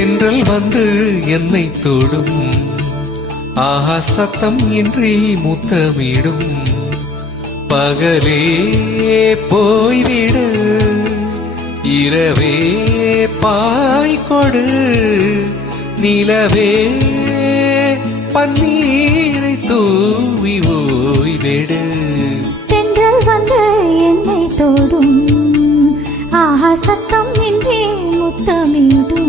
தென்றல் வந்து என்னை தொடும். ஆஹா சத்தம் இன்றி முத்தமிடும். பகலே போய்விடு இரவே பாய் கொடு. நிலவே பன்னீரை தூவி ஓய்விடு. தென்றல் வந்து என்னை தோடும். ஆஹா சத்தம் இன்றி முத்தமிடும்.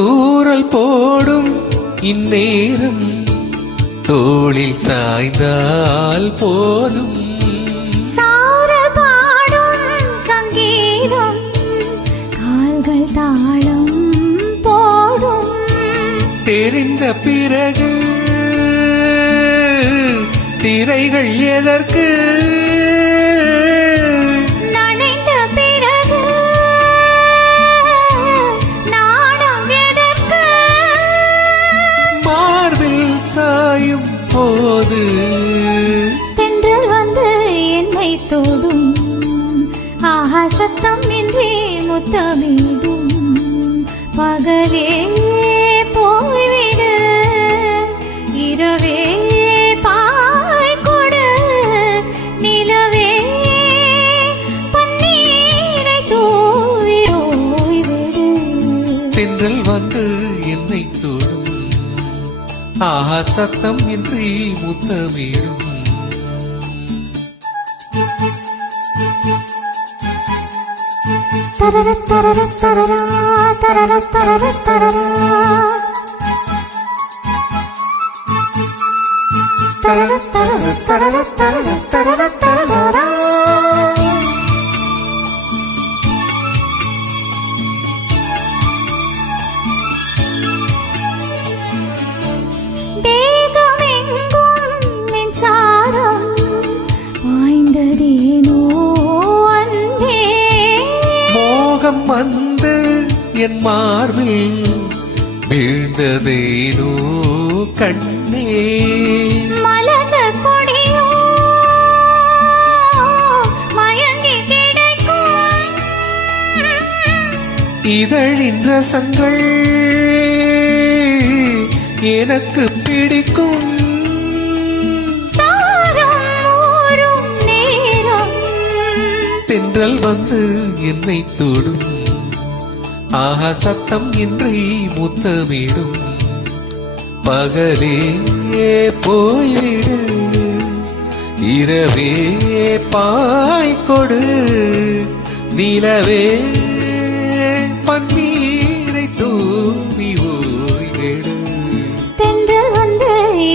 தூரல் போடும் இந்நேரம் தோளில் சாய்ந்தால் போதும். தாளம் போடும் தெரிந்த பிறகு திரைகள் எதற்கு? போது தென்றல் வந்து என்னை தோடும். ஆஹா சத்தம் இன்றி முத்தமிடும். பகலே போய்விடு. இரவே தென்றல் வந்து ஆஹா சத்தம் இன்றி முத்தமிடும். தரர தரர தரரா தரர தரர தரரா தரர தரர தரர தரர தரர தரரா மோகம் வந்து என் மார்பில் வீழ்ந்ததேனோ கண்ணே. இதழின் ரசங்கள் எனக்கு பிடிக்கும். தென்றல் வந்து என்னை தொடும். ஆஹா சத்தம் இன்றி முத்தமிடும். பகலே போயிடு இரவே பாய் கொடு. நிலவே பன்னீரை தூவி ஓய்விடு தென்றல் வந்து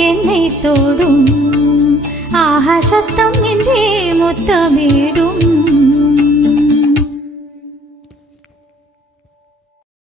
என்னை தொடும். ஆஹா சத்தம் இன்றி முத்தமிடும்.